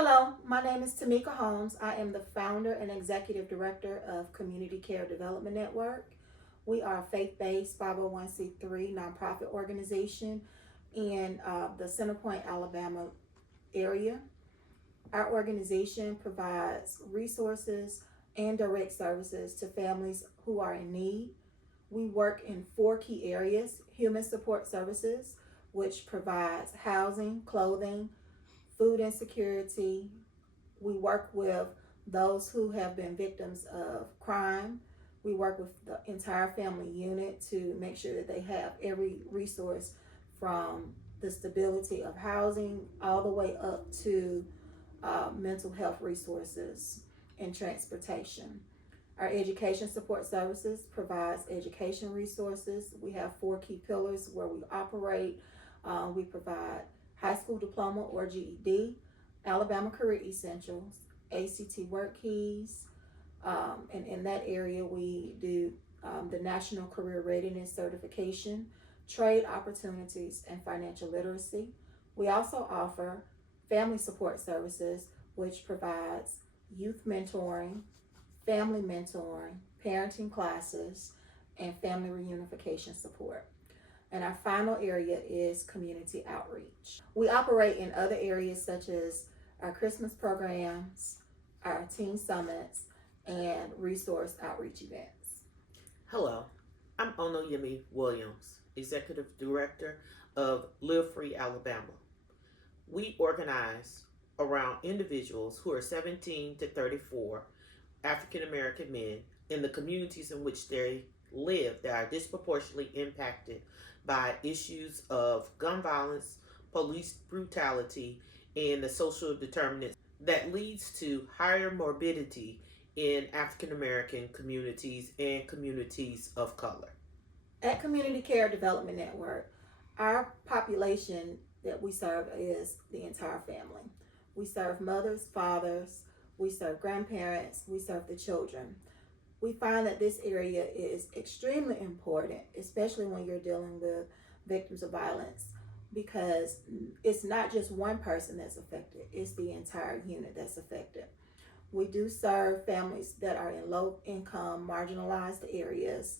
Hello, my name is Tamika Holmes. I am the founder and executive director of Community Care Development Network. We are a faith-based 501c3 nonprofit organization in the Centerpoint, Alabama area. Our organization provides resources and direct services to families who are in need. We work in four key areas: human support services, which provides housing, clothing, food insecurity. We work with those who have been victims of crime. We work with the entire family unit to make sure that they have every resource, from the stability of housing all the way up to mental health resources and transportation. Our education support services provides education resources. We have four key pillars where we operate. We provide high school diploma or GED, Alabama Career Essentials, ACT Work Keys, and in that area we do the National Career Readiness Certification, trade opportunities, and financial literacy. We also offer family support services, which provides youth mentoring, family mentoring, parenting classes, and family reunification support. And our final area is community outreach. We operate in other areas such as our Christmas programs, our teen summits, and resource outreach events. Hello, I'm Onoyemi Williams, Executive Director of Live Free Alabama. We organize around individuals who are 17 to 34 African American men in the communities in which they live that are disproportionately impacted by issues of gun violence, police brutality, and the social determinants that leads to higher morbidity in African American communities and communities of color. At Community Care Development Network, our population that we serve is the entire family. We serve mothers, fathers, we serve grandparents, we serve the children. We find that this area is extremely important, especially when you're dealing with victims of violence, because it's not just one person that's affected, it's the entire unit that's affected. We do serve families that are in low income, marginalized areas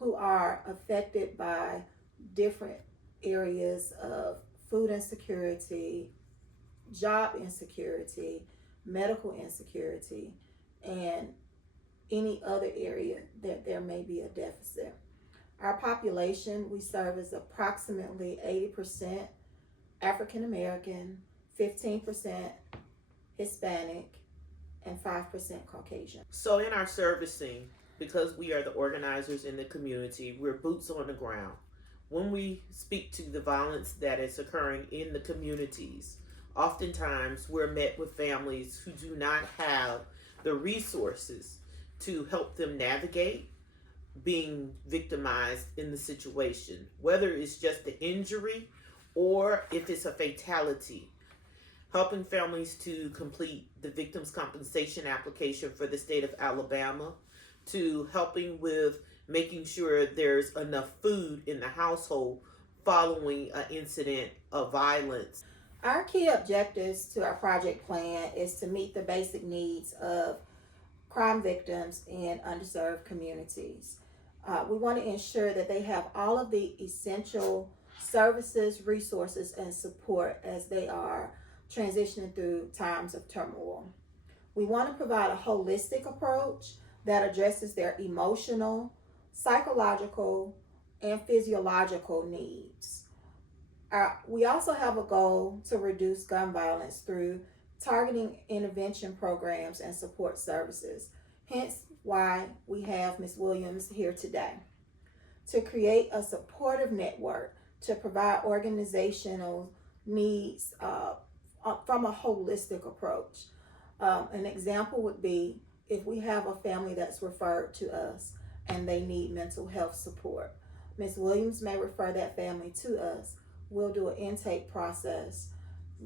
who are affected by different areas of food insecurity, job insecurity, medical insecurity, and any other area that there may be a deficit. Our population we serve is approximately 80% African American, 15% Hispanic, and 5% Caucasian. So, in our servicing, because we are the organizers in the community, we're boots on the ground. When we speak to the violence that is occurring in the communities, oftentimes we're met with families who do not have the resources to help them navigate being victimized in the situation, whether it's just the injury or if it's a fatality. Helping families to complete the victim's compensation application for the state of Alabama, to helping with making sure there's enough food in the household following an incident of violence. Our key objectives to our project plan is to meet the basic needs of crime victims in underserved communities. We want to ensure that they have all of the essential services, resources, and support as they are transitioning through times of turmoil. We want to provide a holistic approach that addresses their emotional, psychological, and physiological needs. We also have a goal to reduce gun violence through targeting intervention programs and support services. Hence why we have Ms. Williams here today, to create a supportive network to provide organizational needs from a holistic approach. An example would be if we have a family that's referred to us and they need mental health support. Ms. Williams may refer that family to us. We'll do an intake process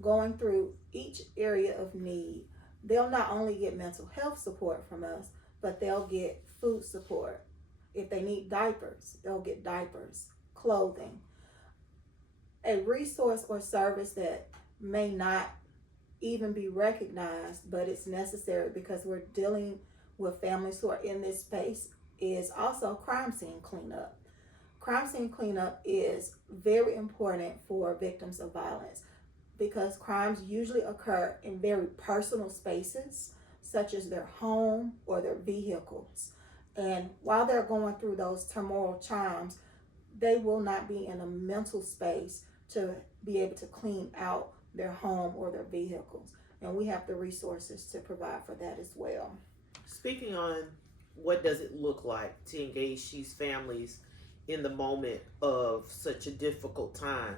going through each area of need. They'll not only get mental health support from us, but they'll get food support. If they need diapers, they'll get diapers, clothing, a resource or service that may not even be recognized, but it's necessary because we're dealing with families who are in this space, is also crime scene cleanup. Crime scene cleanup is very important for victims of violence because crimes usually occur in very personal spaces, such as their home or their vehicles. And while they're going through those turmoil times, they will not be in a mental space to be able to clean out their home or their vehicles. And we have the resources to provide for that as well. Speaking on what does it look like to engage these families in the moment of such a difficult time,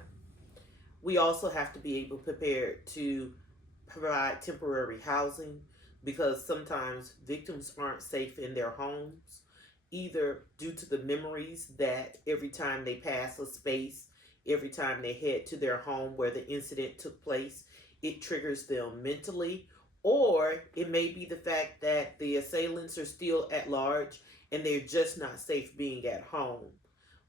we also have to be able prepared to provide temporary housing because sometimes victims aren't safe in their homes, either due to the memories that every time they pass a space, every time they head to their home where the incident took place, it triggers them mentally, or it may be the fact that the assailants are still at large and they're just not safe being at home.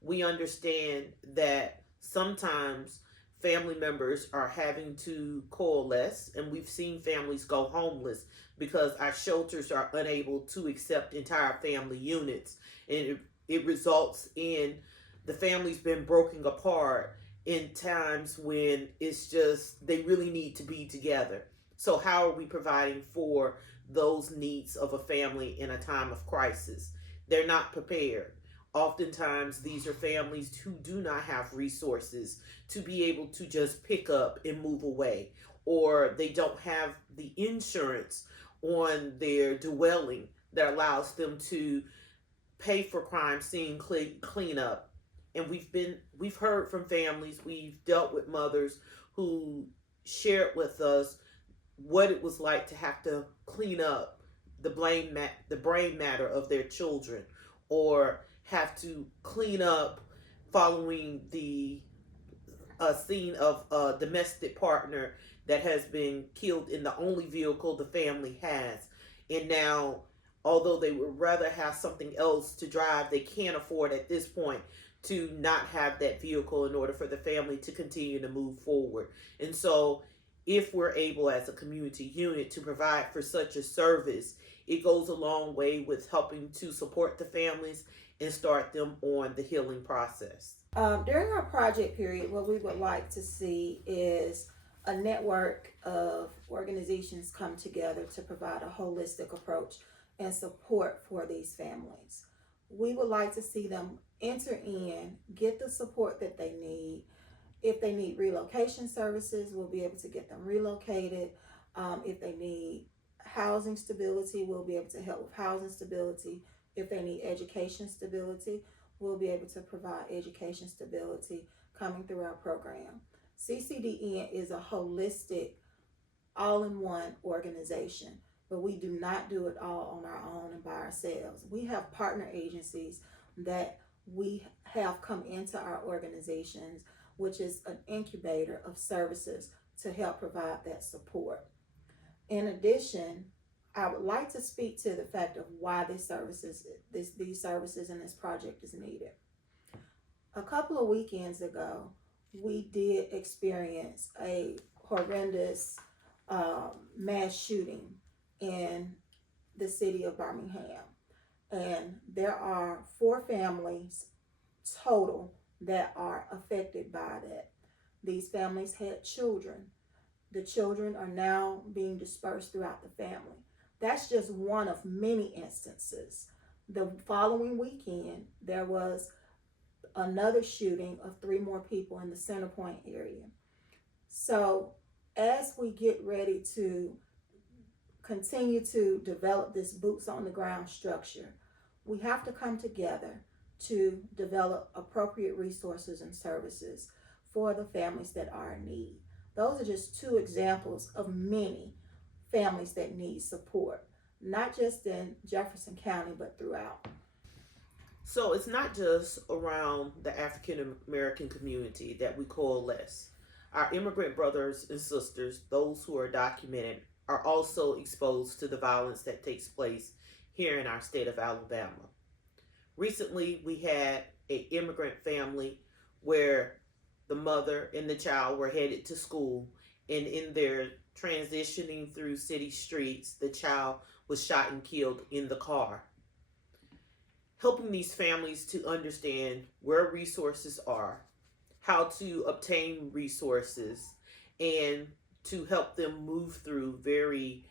We understand that sometimes family members are having to coalesce, and we've seen families go homeless because our shelters are unable to accept entire family units, and it results in the family's been broken apart in times when it's just they really need to be together. So how are we providing for those needs of a family in a time of crisis? They're not prepared. Oftentimes, these are families who do not have resources to be able to just pick up and move away, or they don't have the insurance on their dwelling that allows them to pay for crime scene cleanup. And we've heard from families, we've dealt with mothers who shared with us what it was like to have to clean up the brain matter of their children, or have to clean up following the scene of a domestic partner that has been killed in the only vehicle the family has. And now, although they would rather have something else to drive, they can't afford at this point to not have that vehicle in order for the family to continue to move forward. And so, if we're able as a community unit to provide for such a service, it goes a long way with helping to support the families and start them on the healing process. During our project period, what we would like to see is a network of organizations come together to provide a holistic approach and support for these families. We would like to see them enter in, get the support that they need. If they need relocation services, we'll be able to get them relocated. If they need housing stability, we'll be able to help with housing stability. If they need education stability, we'll be able to provide education stability coming through our program. CCDN is a holistic, all-in-one organization, but we do not do it all on our own and by ourselves. We have partner agencies that we have come into our organizations, which is an incubator of services to help provide that support. In addition, I would like to speak to the fact of why these services and this project is needed. A couple of weekends ago, we did experience a horrendous mass shooting in the city of Birmingham. And there are 4 families total that are affected by that. These families had children. The children are now being dispersed throughout the family. That's just one of many instances. The following weekend, there was another shooting of 3 more people in the Centerpoint area. So as we get ready to continue to develop this boots on the ground structure, we have to come together to develop appropriate resources and services for the families that are in need. Those are just 2 examples of many families that need support, not just in Jefferson County, but throughout. So it's not just around the African American community that we coalesce. Our immigrant brothers and sisters, those who are documented, are also exposed to the violence that takes place here in our state of Alabama. Recently, we had an immigrant family where the mother and the child were headed to school, and in their transitioning through city streets, the child was shot and killed in the car. Helping these families to understand where resources are, how to obtain resources, and to help them move through very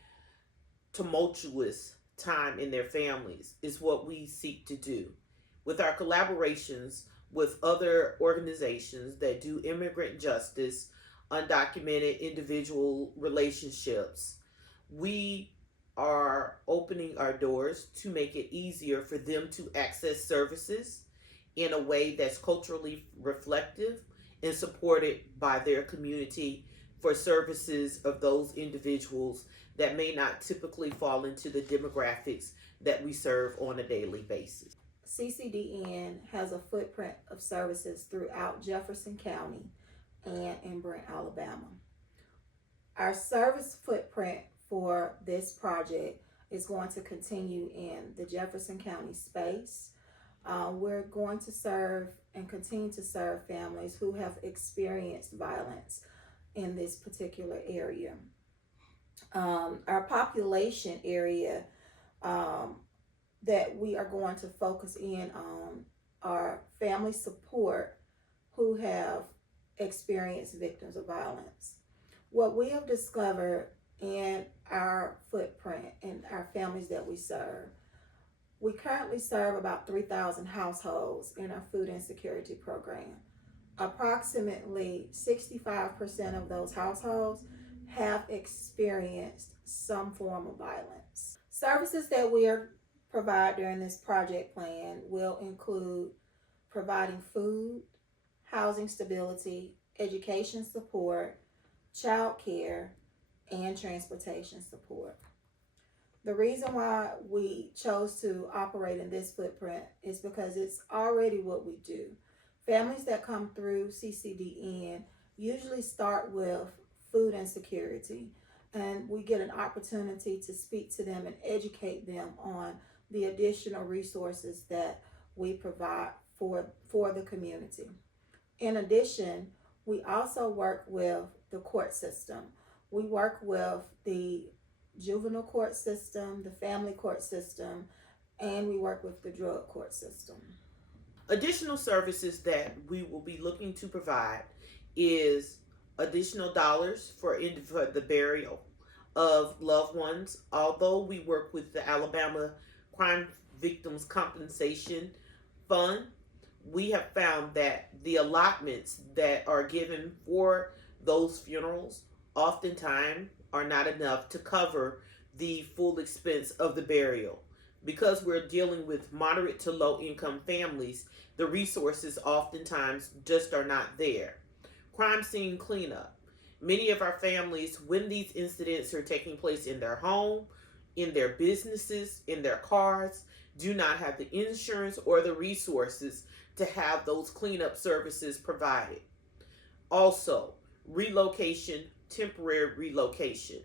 tumultuous time in their families is what we seek to do. With our collaborations with other organizations that do immigrant justice, undocumented individual relationships, we are opening our doors to make it easier for them to access services in a way that's culturally reflective and supported by their community for services of those individuals that may not typically fall into the demographics that we serve on a daily basis. CCDN has a footprint of services throughout Jefferson County and in Brent, Alabama. Our service footprint for this project is going to continue in the Jefferson County space. We're going to serve and continue to serve families who have experienced violence in this particular area. Our population area that we are going to focus in on are family support who have experienced victims of violence. What we have discovered in our footprint and our families that we serve, we currently serve about 3,000 households in our food insecurity program. Approximately 65% of those households have experienced some form of violence. Services that we are provide during this project plan will include providing food, housing stability, education support, child care, and transportation support. The reason why we chose to operate in this footprint is because it's already what we do. Families that come through CCDN usually start with food insecurity, and we get an opportunity to speak to them and educate them on the additional resources that we provide for the community. In addition, we also work with the court system. We work with the juvenile court system, the family court system, and we work with the drug court system. Additional services that we will be looking to provide is additional dollars for the burial of loved ones. Although we work with the Alabama Crime Victims Compensation Fund, we have found that the allotments that are given for those funerals oftentimes are not enough to cover the full expense of the burial. Because we're dealing with moderate to low income families, the resources oftentimes just are not there. Crime scene cleanup. Many of our families, when these incidents are taking place in their home, in their businesses, in their cars, do not have the insurance or the resources to have those cleanup services provided. Also, relocation, temporary relocation.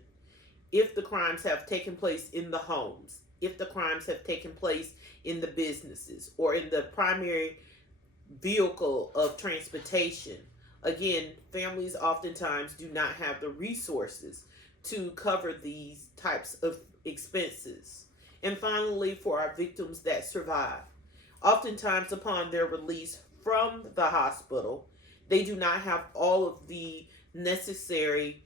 If the crimes have taken place in the homes, if the crimes have taken place in the businesses or in the primary vehicle of transportation, again, families oftentimes do not have the resources to cover these types of expenses. And finally, for our victims that survive, oftentimes upon their release from the hospital, they do not have all of the necessary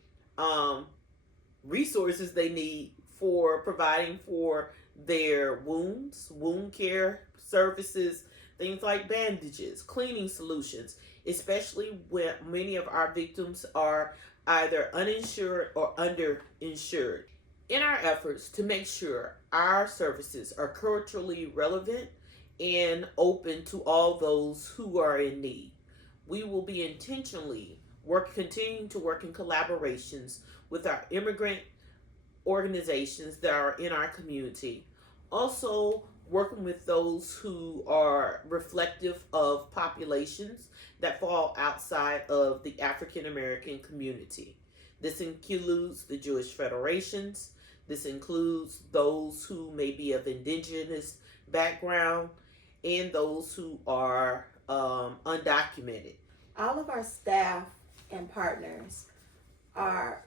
resources they need for providing for their wounds, wound care services, things like bandages, cleaning solutions, especially when many of our victims are either uninsured or underinsured. In our efforts to make sure our services are culturally relevant and open to all those who are in need, we will be intentionally continuing to work in collaborations with our immigrant organizations that are in our community. Also, working with those who are reflective of populations that fall outside of the African American community. This includes the Jewish Federations. This includes those who may be of indigenous background and those who are undocumented. All of our staff and partners are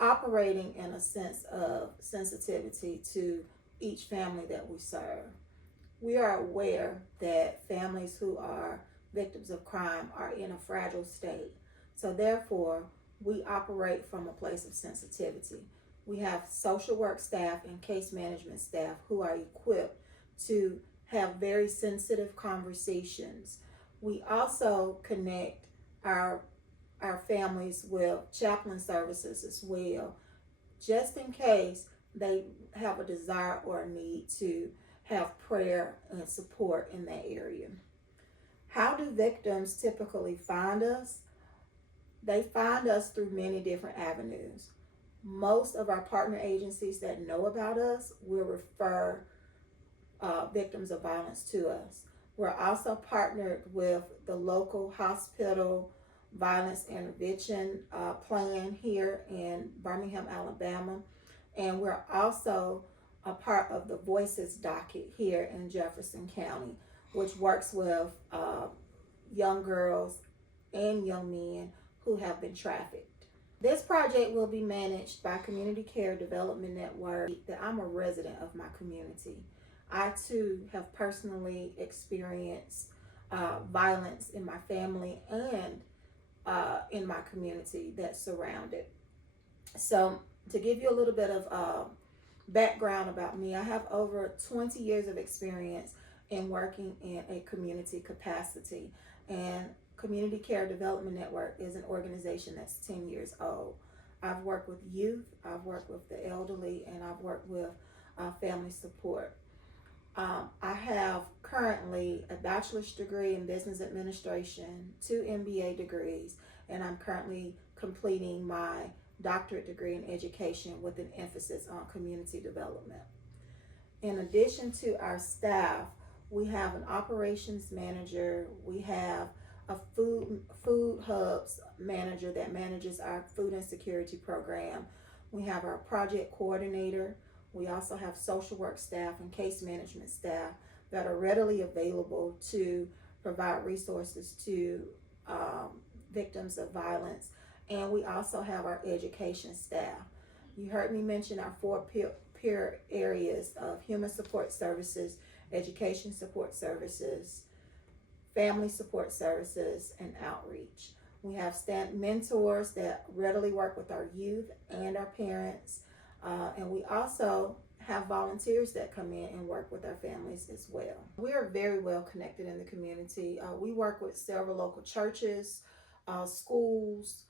operating in a sense of sensitivity to each family that we serve. We are aware that families who are victims of crime are in a fragile state. So, therefore, we operate from a place of sensitivity. We have social work staff and case management staff who are equipped to have very sensitive conversations. We also connect our our families with chaplain services as well, just in case they have a desire or a need to have prayer and support in that area. How do victims typically find us? They find us through many different avenues. Most of our partner agencies that know about us will refer victims of violence to us. We're also partnered with the local hospital violence intervention plan here in Birmingham, Alabama, and we're also a part of the Voices docket here in Jefferson County, which works with young girls and young men who have been trafficked. This project will be managed by Community Care Development Network. That I'm a resident of my community. I too have personally experienced violence in my family and in my community that surround it. So, to give you a little bit of background about me, I have over 20 years of experience in working in a community capacity. And Community Care Development Network is an organization that's 10 years old. I've worked with youth, I've worked with the elderly, and I've worked with family support. I have currently a bachelor's degree in business administration, 2 MBA degrees, and I'm currently completing my doctorate degree in education with an emphasis on community development. In addition to our staff, we have an operations manager, we have a food hubs manager that manages our food insecurity program. We have our project coordinator. We also have social work staff and case management staff that are readily available to provide resources to victims of violence. And we also have our education staff. You heard me mention our 4 peer areas of human support services, education support services, family support services, and outreach. We have mentors that readily work with our youth and our parents. And we also have volunteers that come in and work with our families as well. We are very well connected in the community. We work with several local churches, schools,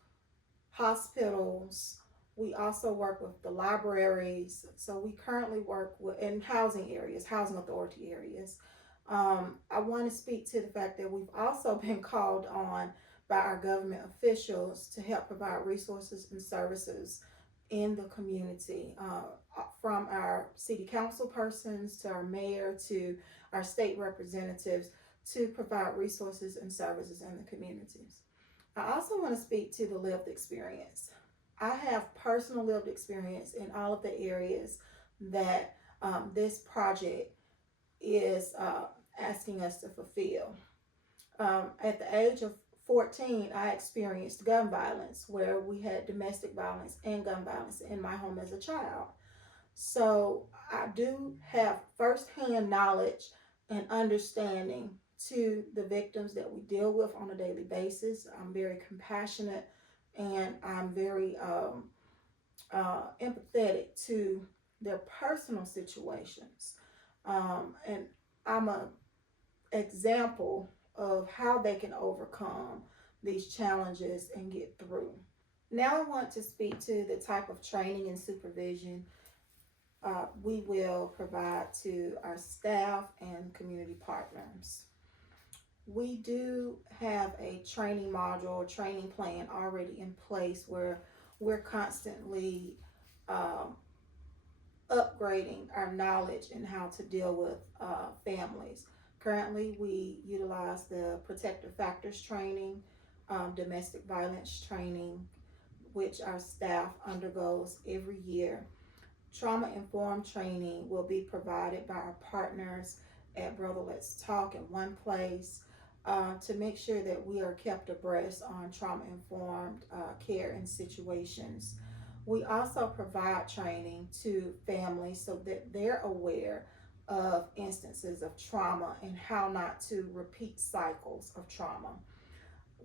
hospitals. We also work with the libraries. So we currently work in housing areas, housing authority areas. I want to speak to the fact that we've also been called on by our government officials to help provide resources and services in the community, from our city council persons to our mayor to our state representatives, to provide resources and services in the communities. I also want to speak to the lived experience. I have personal lived experience in all of the areas that this project is asking us to fulfill. At the age of 14, I experienced gun violence, where we had domestic violence and gun violence in my home as a child. So I do have firsthand knowledge and understanding to the victims that we deal with on a daily basis. I'm very compassionate, and I'm very empathetic to their personal situations. And I'm an example of how they can overcome these challenges and get through. Now I want to speak to the type of training and supervision we will provide to our staff and community partners. We do have a training module, training plan already in place where we're constantly upgrading our knowledge in how to deal with families. Currently, we utilize the protective factors training, domestic violence training, which our staff undergoes every year. Trauma-informed training will be provided by our partners at Brother Let's Talk in one place to make sure that we are kept abreast on trauma-informed care and situations. We also provide training to families so that they're aware of instances of trauma and how not to repeat cycles of trauma.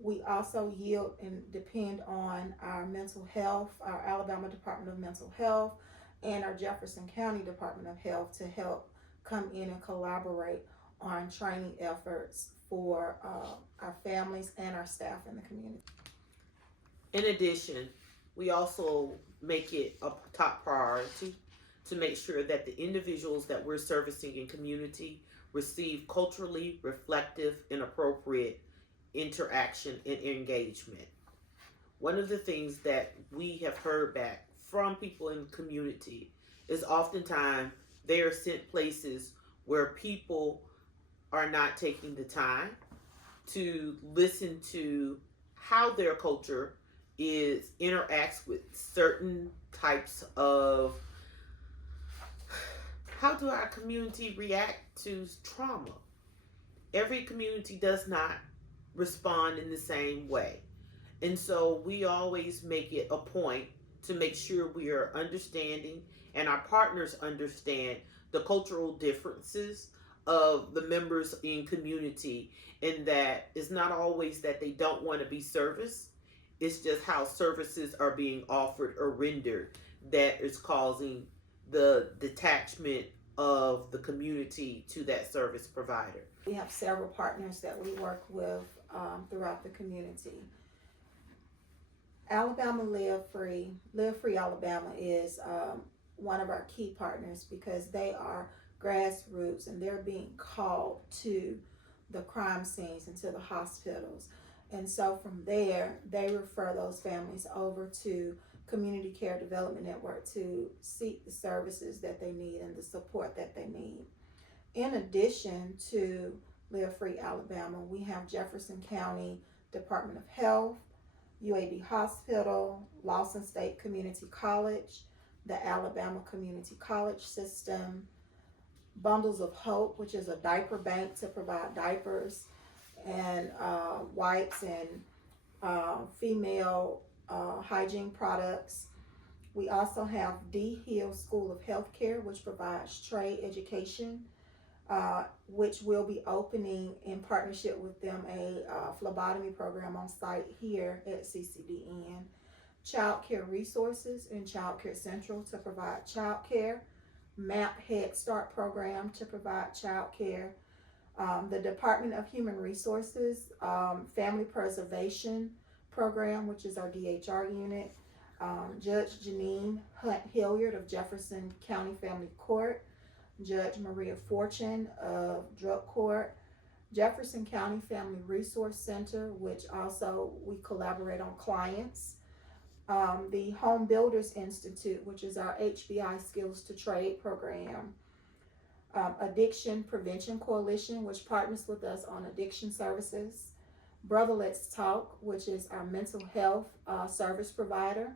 We also yield and depend on our mental health, our Alabama Department of Mental Health, and our Jefferson County Department of Health to help come in and collaborate on training efforts for our families and our staff in the community. In addition, we also make it a top priority to make sure that the individuals that we're servicing in community receive culturally reflective and appropriate interaction and engagement. One of the things that we have heard back from people in the community is oftentimes they are sent places where people are not taking the time to listen to how their culture interacts with certain types of how do our community react to trauma. Every community does not respond in the same way, and so we always make it a point to make sure we are understanding and our partners understand the cultural differences of the members in community, and that it's not always that they don't want to be serviced. It's just how services are being offered or rendered that is causing the detachment of the community to that service provider. We have several partners that we work with throughout the community. Alabama Live Free Alabama is one of our key partners because they are grassroots and they're being called to the crime scenes and to the hospitals. And so from there, they refer those families over to Community Care Development Network to seek the services that they need and the support that they need. In addition to Live Free Alabama, we have Jefferson County Department of Health, UAB Hospital, Lawson State Community College, the Alabama Community College System, Bundles of Hope, which is a diaper bank to provide diapers and wipes and female hygiene products. We also have D Hill School of Healthcare, which provides trade education, which will be opening in partnership with them a phlebotomy program on site here at CCDN. Child Care Resources and Child Care Central to provide child care. MAP Head Start program to provide child care. The Department of Human Resources Family Preservation program, which is our DHR unit. Judge Janine Hunt Hilliard of Jefferson County Family Court. Judge Maria Fortune of Drug Court. Jefferson County Family Resource Center, which also we collaborate on clients. The Home Builders Institute, which is our HBI Skills to Trade program. Addiction Prevention Coalition, which partners with us on addiction services. Brother Let's Talk, which is our mental health service provider.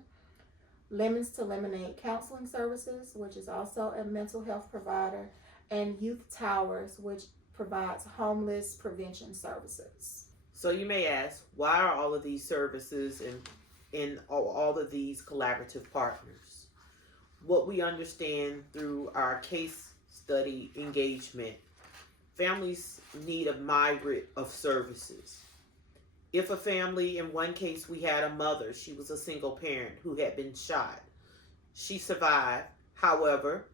Lemons to Lemonade Counseling Services, which is also a mental health provider. And Youth Towers, which provides homeless prevention services. So you may ask, why are all of these services and all of these collaborative partners? What we understand through our case study engagement, families need a myriad of services. If a family, in one case we had a mother, she was a single parent who had been shot. She survived. However,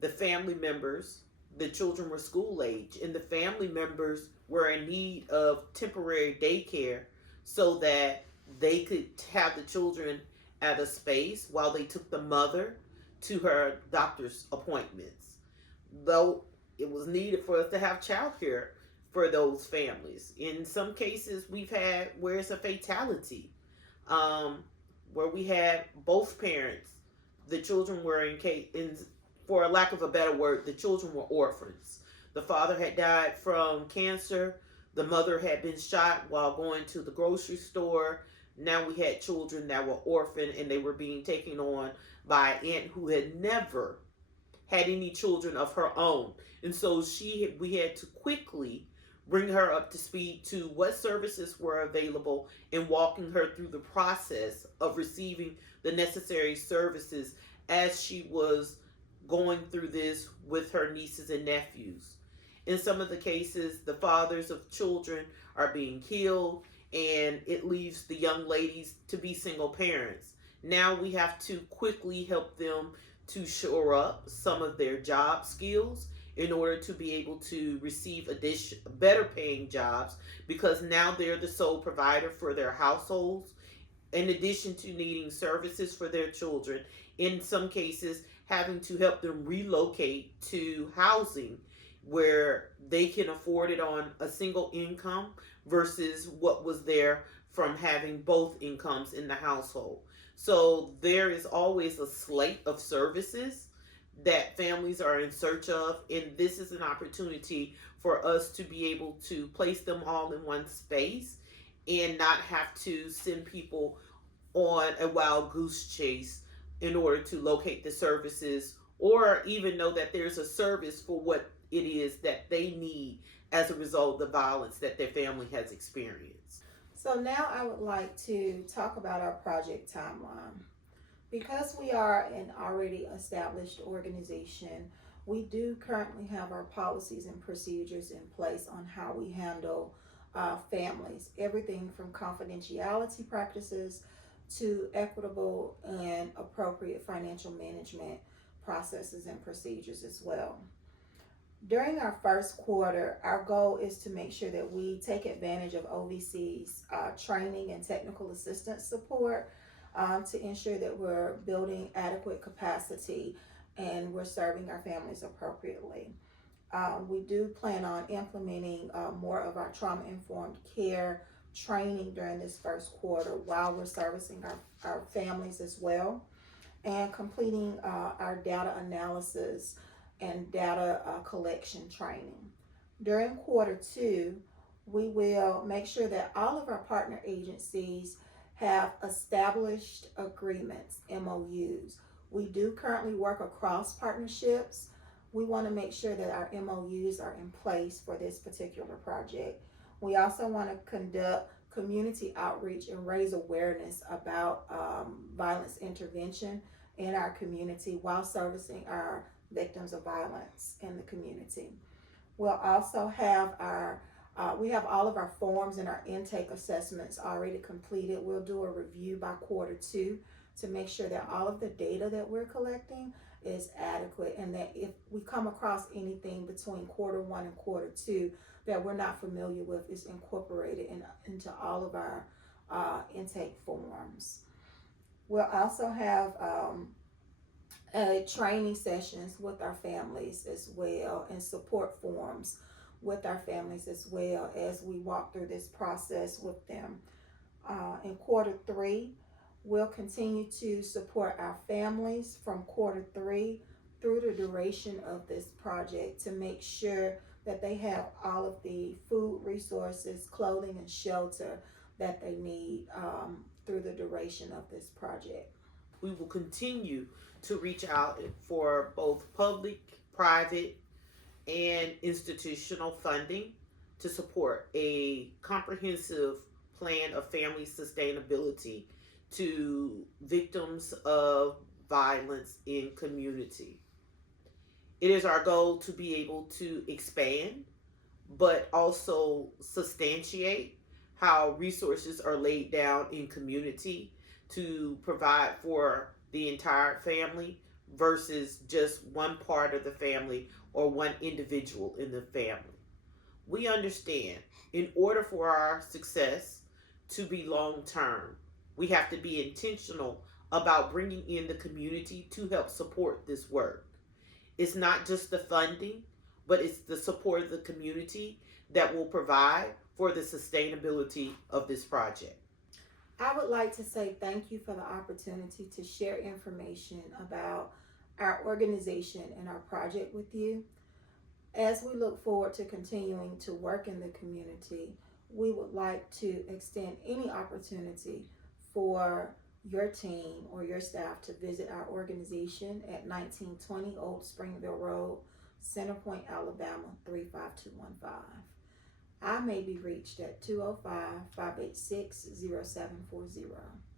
the family members, the children were school age, and the family members were in need of temporary daycare so that they could have the children at a space while they took the mother to her doctor's appointments. Though it was needed for us to have childcare for those families. In some cases, we've had where it's a fatality, where we had both parents. The children were for a lack of a better word, the children were orphans. The father had died from cancer. The mother had been shot while going to the grocery store. Now we had children that were orphaned and they were being taken on by an aunt who had never had any children of her own. And so we had to quickly bring her up to speed to what services were available and walking her through the process of receiving the necessary services as she was going through this with her nieces and nephews. In some of the cases, the fathers of children are being killed, and it leaves the young ladies to be single parents. Now we have to quickly help them to shore up some of their job skills in order to be able to receive better paying jobs, because now they're the sole provider for their households, in addition to needing services for their children. In some cases, having to help them relocate to housing where they can afford it on a single income versus what was there from having both incomes in the household. So there is always a slate of services that families are in search of, and this is an opportunity for us to be able to place them all in one space and not have to send people on a wild goose chase in order to locate the services, or even know that there's a service for what it is that they need as a result of the violence that their family has experienced. So now I would like to talk about our project timeline. Because we are an already established organization, we do currently have our policies and procedures in place on how we handle families. Everything from confidentiality practices to equitable and appropriate financial management processes and procedures as well. During our first quarter, our goal is to make sure that we take advantage of OVC's training and technical assistance support to ensure that we're building adequate capacity and we're serving our families appropriately. We do plan on implementing more of our trauma-informed care training during this first quarter while we're servicing our families as well, and completing our data analysis and data collection training. During quarter two, we will make sure that all of our partner agencies have established agreements, MOUs. We do currently work across partnerships. We want to make sure that our MOUs are in place for this particular project. We also want to conduct community outreach and raise awareness about violence intervention in our community while servicing our victims of violence in the community. We'll also have we have all of our forms and our intake assessments already completed. We'll do a review by quarter two to make sure that all of the data that we're collecting is adequate, and that if we come across anything between quarter one and quarter two that we're not familiar with is incorporated into all of our intake forms. We'll also have training sessions with our families as well, and support forums with our families as well as we walk through this process with them. In quarter three, we'll continue to support our families from quarter three through the duration of this project to make sure that they have all of the food resources, clothing, and shelter that they need through the duration of this project. We will continue to reach out for both public, private, and institutional funding to support a comprehensive plan of family sustainability to victims of violence in community. It is our goal to be able to expand, but also substantiate how resources are laid down in community to provide for the entire family versus just one part of the family or one individual in the family. We understand in order for our success to be long term, we have to be intentional about bringing in the community to help support this work. It's not just the funding, but it's the support of the community that will provide for the sustainability of this project. I would like to say thank you for the opportunity to share information about our organization and our project with you. As we look forward to continuing to work in the community, we would like to extend any opportunity for your team or your staff to visit our organization at 1920 Old Springville Road, Center Point, Alabama 35215. I may be reached at 205-586-0740.